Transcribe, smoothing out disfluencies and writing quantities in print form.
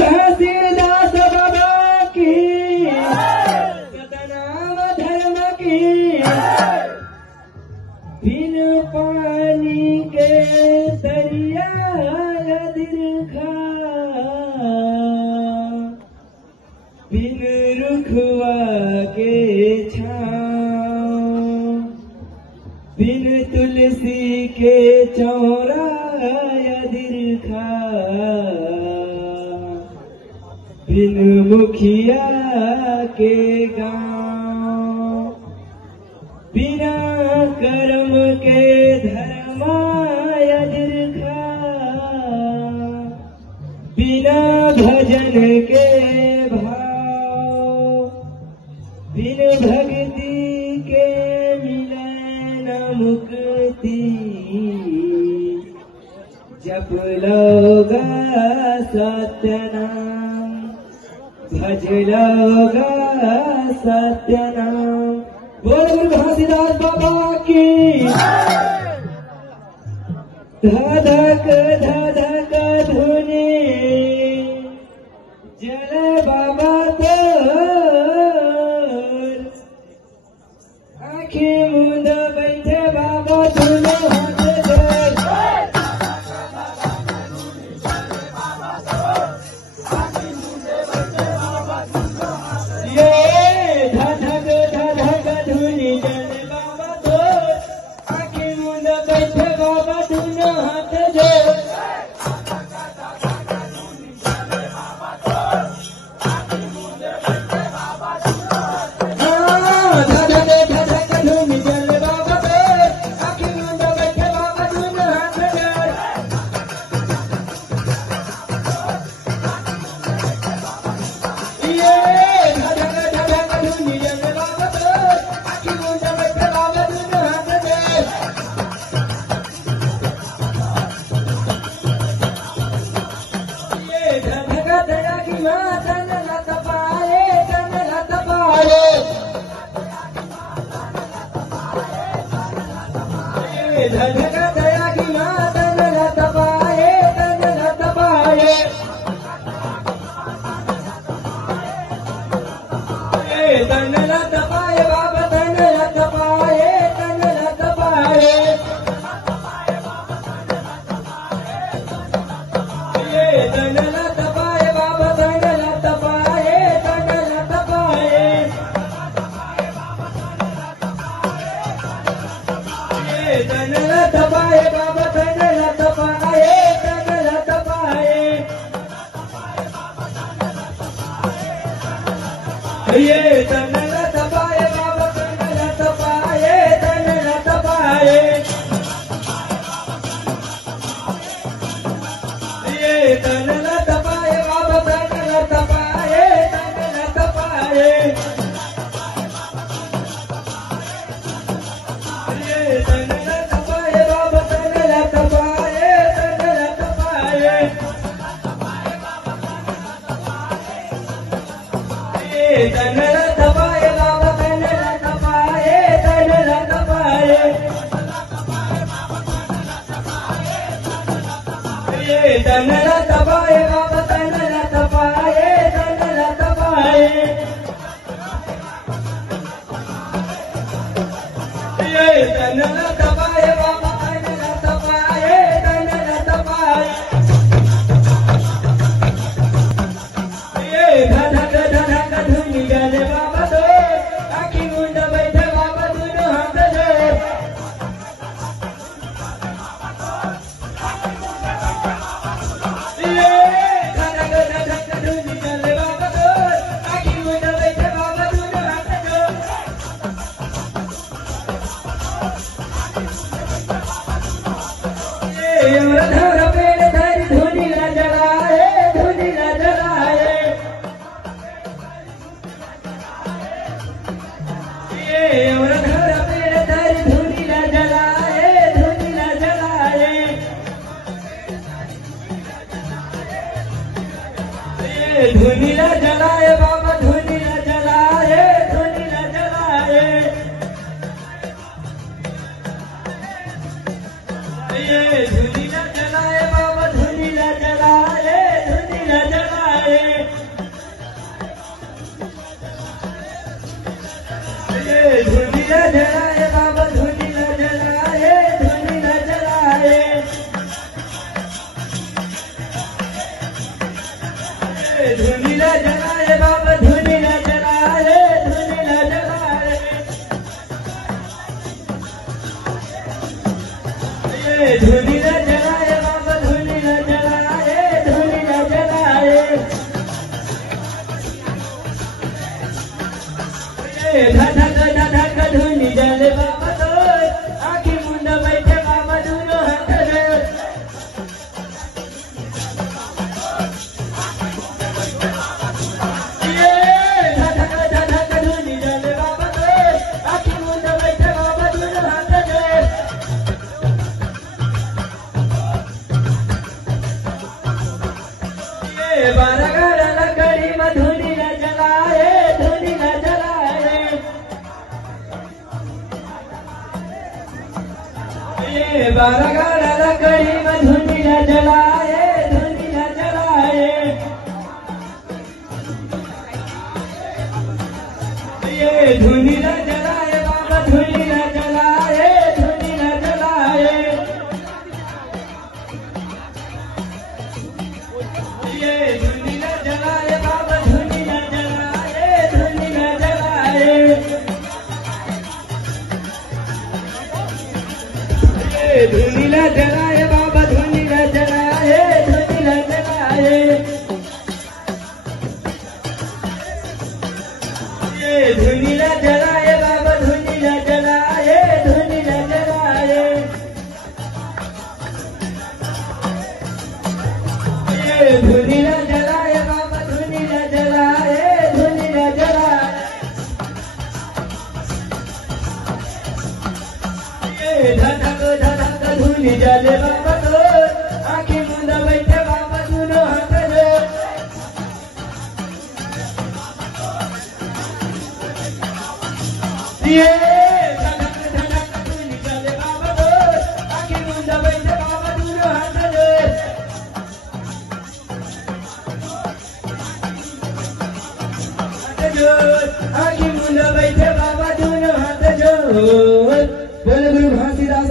घासीदास बाबा की सतनाम धर्म की बिन पानी के दरिया दीर्घा बिन रुखवा के छाँव बिन तुलसी के चौरा दीर्घा बिन मुखिया के गाँव बिना कर्म के धर्माय दीर्घा बिना भजन के भाव बिन भक्ति के मिले न मुक्ति जप लोगा सत्यनाम भज लोगा सत्यनाम। बोल घासीदास बाबा की धधक धधक धुनी जल बाबा तोर आँखी मूंद बैठे बाबा दोनों हाथ जोड़ ये धधक धधक धुनी जल बाबा तोर आँखी मूंद बैठे बाबा दोनों हाथ जोड़ धधक दया की माँ तन लत पाए तन लत पाए तन लत पाए बाबा तन लत पाए तन लत पाए तन लत पाए बाबा तन लत पाए तन लत पाए तन लत पाए बाबा तन लत पाए तन लत पाए ये तन लत पाए बाबा तन लत पाए तन लत पाए ये तन लत पाए बाबा तन लत पाए तन लत पाए ये तन लत पाए बाबा तन लत पाए तन लत पाए ये तन लत पाए बाबा तन लत पाए तन लत पाए ये तन लत पाए बाबा तन लत पाए तन लत पाए ये तन लत पाए बाबा तन लत पाए तन लत पाए ये धधक धधक धुनी जल बाबा तो आँखी मूंद बैठे बाबा दोनों हाथ जोड़ ये धधक धधक धुनी जल बाबा तो आँखी मूंद बैठे बाबा दोनों हाथ जोड़ धर पेड़ धर धुनी न जलाए धुनी न जलाए धर पेड़ धर धुनी न जलाए धुनी न जलाए धुनी न जलाए बाबा धुनी न जलाए धुनी न जलाए धुनी न जलाए बाबा धुनी न जलाए धुनी न जलाए जलाए बाबा धुनीला जलाए धुनीला जलाए धुनीला जलाए बाबा धुनीला जलाए धुनीला जलाए धुनीला जलाए बाबा धुनीला जलाए धुनीला जलाए धक धक धुनी जले बाबा तो आखी मुंड बैठे बाबा दोनों हाथ जोड़ धक धुनी जले बाबा तो आखी मुंड बैठे बाबा दोनों हाथ जोड़ बारह गाड़ा लकड़ी में धुनीला जलाए धुनीला जलाए बारह गाड़ा लकड़ी में धुनीला जलाए धुनीला जलाए धुनीला जलाए बाबा धुनीला जलाए धुनीला जलाए धुनीला जलाए बाबा धुनीला जलाए धुनीला जलाए धुनीला जलाए बाबा धुनीला जलाए धुनीला जलाए धुनीला जलाए बाबा धुनीला जलाए धुनीला जलाए धुनीला जलाए बाबा धुनीला जलाए धुनीला जलाए धक धुनी जले बाबा तो आखी मुंड बैठे बाबा दोनों हाथ जोड़ धक धुनी जले बाबा तो आखी मुंड बैठे बाबा दोनों हाथ जोड़ आखी मुंड बैठे बाबा दोनों हाथ जोड़ बोले गुरु घासीदास